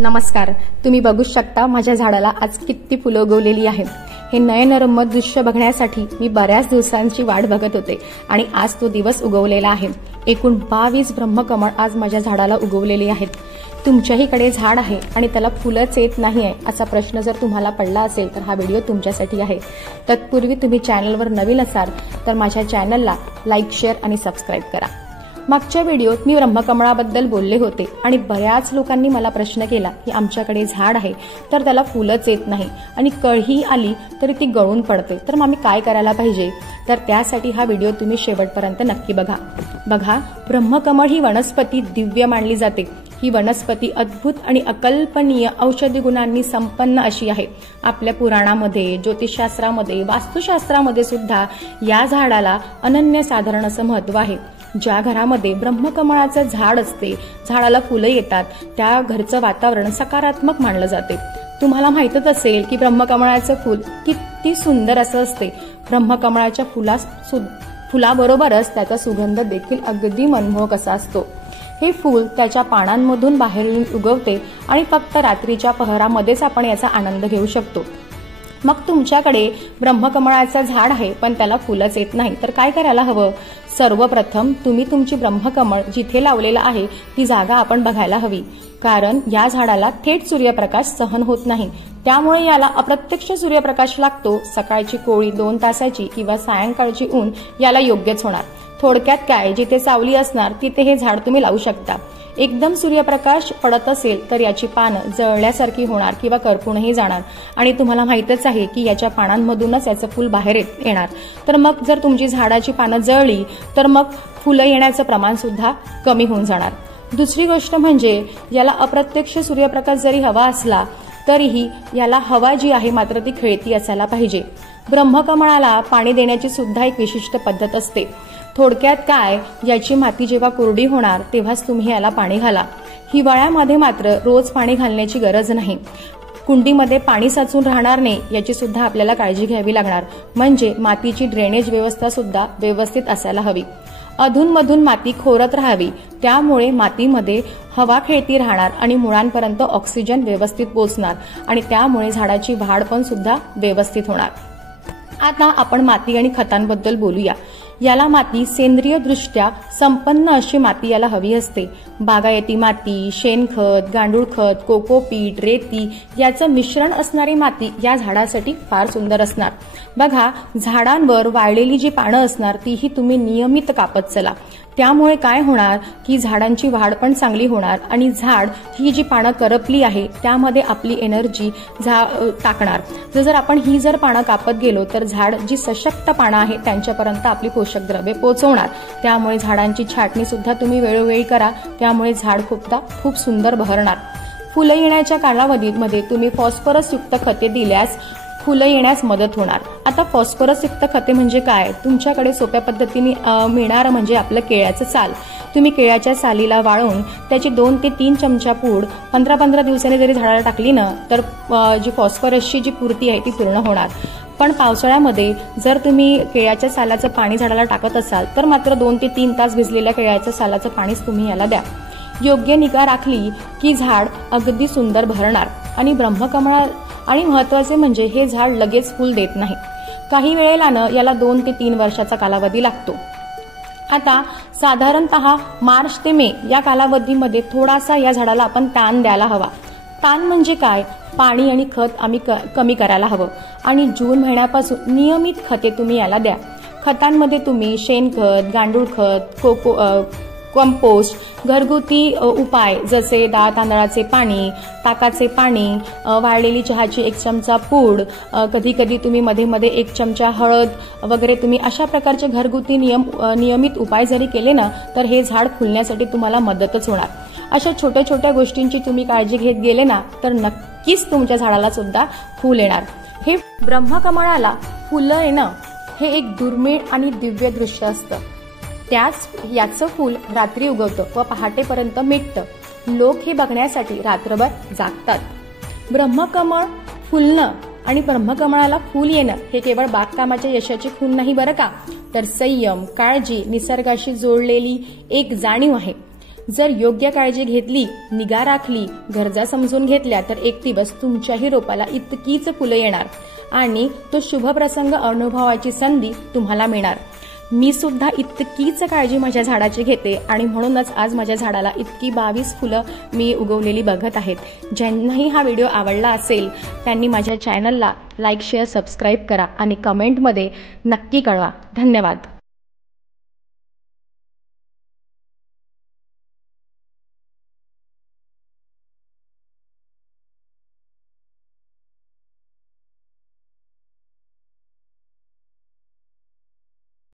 नमस्कार. तुम्ही बघू शकता माझ्या झाडाला आज किती फुलं उगवलेली आहेत. हे नयनरम्य दृश्य बघण्यासाठी मी बऱ्याच दिवसांची वाट बघत होते आणि आज तो दिवस उगवलेला आहे. एकूण 22 ब्रह्मकमळ आज माझ्या झाडाला उगवलेली आहेत. तुमच्याहीकडे झाड आहे आणि त्याला फुलंच येत नाहीये असा प्रश्न जर तुम्हाला पडला असेल तर हा व्हिडिओ तुमच्यासाठी आहे. तत्पूर्वी तुम्ही चॅनलवर नवीन असाल तर माझ्या चॅनलला लाईक, शेअर आणि सबस्क्राईब करा. मागच्या व्हिडिओत मी ब्रह्मकमळाबद्दल बोलले होते आणि बऱ्याच लोकांनी मला प्रश्न केला की आमच्याकडे झाड आहे तर त्याला फुलंच येत नाही आणि कळही आली तरी ती गळून पडते, तर मग आम्ही काय करायला पाहिजे? तर त्यासाठी हा व्हिडिओ तुम्ही शेवटपर्यंत नक्की बघा. ब्रह्मकमळ ही वनस्पती दिव्य मानली जाते. ही वनस्पती अद्भुत आणि अकल्पनीय औषधी गुणांनी संपन्न अशी आहे. आपल्या पुराणामध्ये, ज्योतिषशास्त्रामध्ये, वास्तुशास्त्रामध्ये सुद्धा या झाडाला अनन्यसाधारण असं महत्त्व आहे. ज्या घरामध्ये ब्रह्मकमळाचं झाड असते, झाडाला फुलं येतात, त्या घरचं वातावरण सकारात्मक मानलं जाते. तुम्हाला माहीतच असेल की ब्रह्मकमळाचं फूल किती सुंदर असं असते. ब्रह्मकमळाच्या फुलाबरोबरच त्याचा सुगंध देखील अगदी मनमोहक असा असतो. हे फूल त्याच्या पानांमधून बाहेर येऊन उगवते आणि फक्त रात्रीच्या पहरामध्येच आपण याचा आनंद घेऊ शकतो. मग तुमच्याकडे ब्रह्मकमळाचं झाड आहे पण त्याला फुलंच येत नाही तर काय करायला हवं? सर्वप्रथम तुम्ही तुमची ब्रह्मकमळ जिथे लावलेलं आहे ती जागा आपण बघायला हवी, कारण या झाडाला थेट सूर्यप्रकाश सहन होत नाही. त्यामुळे याला अप्रत्यक्ष सूर्यप्रकाश लागतो. सकाळची कोवळी 2 तासाची किंवा सायंकाळची ऊन याला योग्यच होणार. थोडक्यात काय, जिथे सावली असणार तिथे हे झाड तुम्ही लावू शकता. एकदम सूर्यप्रकाश पडत असेल तर याची पानं जळल्यासारखी होणार किंवा करपूनही जाणार आणि तुम्हाला माहीतच आहे की याच्या पानांमधूनच याचं फूल बाहेर येणार. तर मग जर तुमची झाडाची पानं जळली तर मग फुलं येण्याचं प्रमाण सुद्धा कमी होऊन जाणार. दुसरी गोष्ट म्हणजे याला अप्रत्यक्ष सूर्यप्रकाश जरी हवा असला तरीही याला हवा जी आहे मात्र ती खेळती असायला पाहिजे. ब्रह्मकमळाला पाणी देण्याची सुद्धा एक विशिष्ट पद्धत असते. थोडक्यात काय, याची माती जेव्हा कोरडी होणार तेव्हाच तुम्ही याला पाणी घाला. हिवाळ्यामध्ये मात्र रोज पाणी घालण्याची गरज नाही. कुंडीमध्ये पाणी साचून राहणार नाही याची सुद्धा आपल्याला काळजी घ्यावी लागणार. म्हणजे मातीची ड्रेनेज व्यवस्था सुद्धा व्यवस्थित असायला हवी. अधूनमधून माती खोरत राहावी, त्यामुळे मातीमध्ये हवा खेळती राहणार आणि मुळांपर्यंत ऑक्सिजन व्यवस्थित पोहोचणार आणि त्यामुळे झाडाची वाढ पण सुद्धा व्यवस्थित होणार. आता आपण माती आणि खतांबद्दल बोलूया. याला माती सेंद्रिय दृष्ट्या संपन्न अशी माती याला हवी असते. बागायती माती, शेणखत, गांडूळ खत, कोकोपीट, रेती याचं मिश्रण असणारी माती या झाडासाठी फार सुंदर असणार. बघा, झाडांवर वाळलेली जी पानं असणार तीही तुम्ही नियमित कापत चला. त्यामुळे काय होणार की झाडांची वाढ पण चांगली होणार आणि झाड ही जी पानं करपली आहे त्यामध्ये आपली एनर्जी टाकणार. जर आपण ही पानं कापत गेलो तर झाड जी सशक्त पानं आहे त्यांच्यापर्यंत आपली पोषक द्रव्ये पोहोचवणार. त्यामुळे झाडांची छाटणी सुद्धा तुम्ही वेळोवेळी करा, त्यामुळे झाड खूप सुंदर बहरणार. फुलं येण्याच्या कालावधीमध्ये तुम्ही फॉस्फरस युक्त खते दिल्यास फुलं येण्यास मदत होणार. आता फॉस्फरस युक्त खते म्हणजे काय? तुमच्याकडे सोप्या पद्धतीने मिळणार म्हणजे आपलं केळ्याचं साल. तुम्ही केळ्याच्या सालीला वाळून त्याची 2 ते 3 चमचा पूड 15-15 दिवसांनी जरी झाडाला टाकली ना तर जी फॉस्फरसची जी पूर्ती आहे ती पूर्ण होणार. पण पावसाळ्यामध्ये जर तुम्ही केळ्याच्या सालाचं पाणी झाडाला टाकत असाल तर मात्र 2 ते 3 तास भिजलेल्या केळ्याच्या सालाचं पाणीच तुम्ही याला द्या. योग्य निगा राखली की झाड अगदी सुंदर बहरणार. आणि ब्रह्मकमळ आणि महत्वाचे म्हणजे हे झाड लगेच फूल देत नाही. काही वेळेला याला 2 ते 3 वर्षाचा कालावधी लागतो. आता साधारणतः मार्च ते मे या कालावधीमध्ये थोडासा या झाडाला आपण ताण द्यायला हवा. ताण म्हणजे काय? पाणी आणि खत आम्ही कमी करायला हवं आणि जून महिन्यापासून नियमित खते तुम्ही याला द्या. खतांमध्ये तुम्ही शेणखत, गांडूळ खत, कंपोस्ट, घरगुती उपाय जसे डाळ तांदळाचे पाणी, ताकाचे पाणी, वाळलेली चहाची 1 चमचा पूड, कधी कधी तुम्ही मध्ये मध्ये 1 चमचा हळद वगैरे तुम्ही अशा प्रकारचे घरगुती नियमित उपाय जरी केले ना तर हे झाड फुलण्यासाठी तुम्हाला मदतच होणार. अशा छोट्या छोट्या गोष्टींची तुम्ही काळजी घेत गेले ना तर नक्कीच तुमच्या झाडाला सुद्धा फूल येणार. हे ब्रह्मकमळाला फुलं येणं हे एक दुर्मिळ आणि दिव्य दृश्य असतं. याचं फूल रात्री उगवतं व पहाटेपर्यंत मिटतं. लोक हे बघण्यासाठी रात्रभर जागतात. ब्रह्मकमळ फुलणं आणि ब्रह्मकमळाला फूल येणं हे केवळ बागकामाच्या यशाची खूण नाही बरं का, तर संयम, काळजी, निसर्गाशी जोडलेली एक जाणीव आहे. जर योग्य काळजी घेतली, निगा राखली, गरजा समजून घेतल्या तर एक दिवस तुमच्याही रोपाला इतकीच फुलं येणार आणि तो शुभ प्रसंग अनुभवाची संधी तुम्हाला मिळणार। मी सुद्धा इतकीच काळजी माझ्या झाडाची घेते आणि म्हणूनच आज माझ्या झाडाला इतकी 22 फुलं मी उगवलेली बघत आहेत। ज्यांनाही हा व्हिडिओ आवडला असेल त्यांनी माझ्या चॅनलला लाईक, शेअर, सबस्क्राईब करा आणि कमेंटमध्ये नक्की कळवा। धन्यवाद।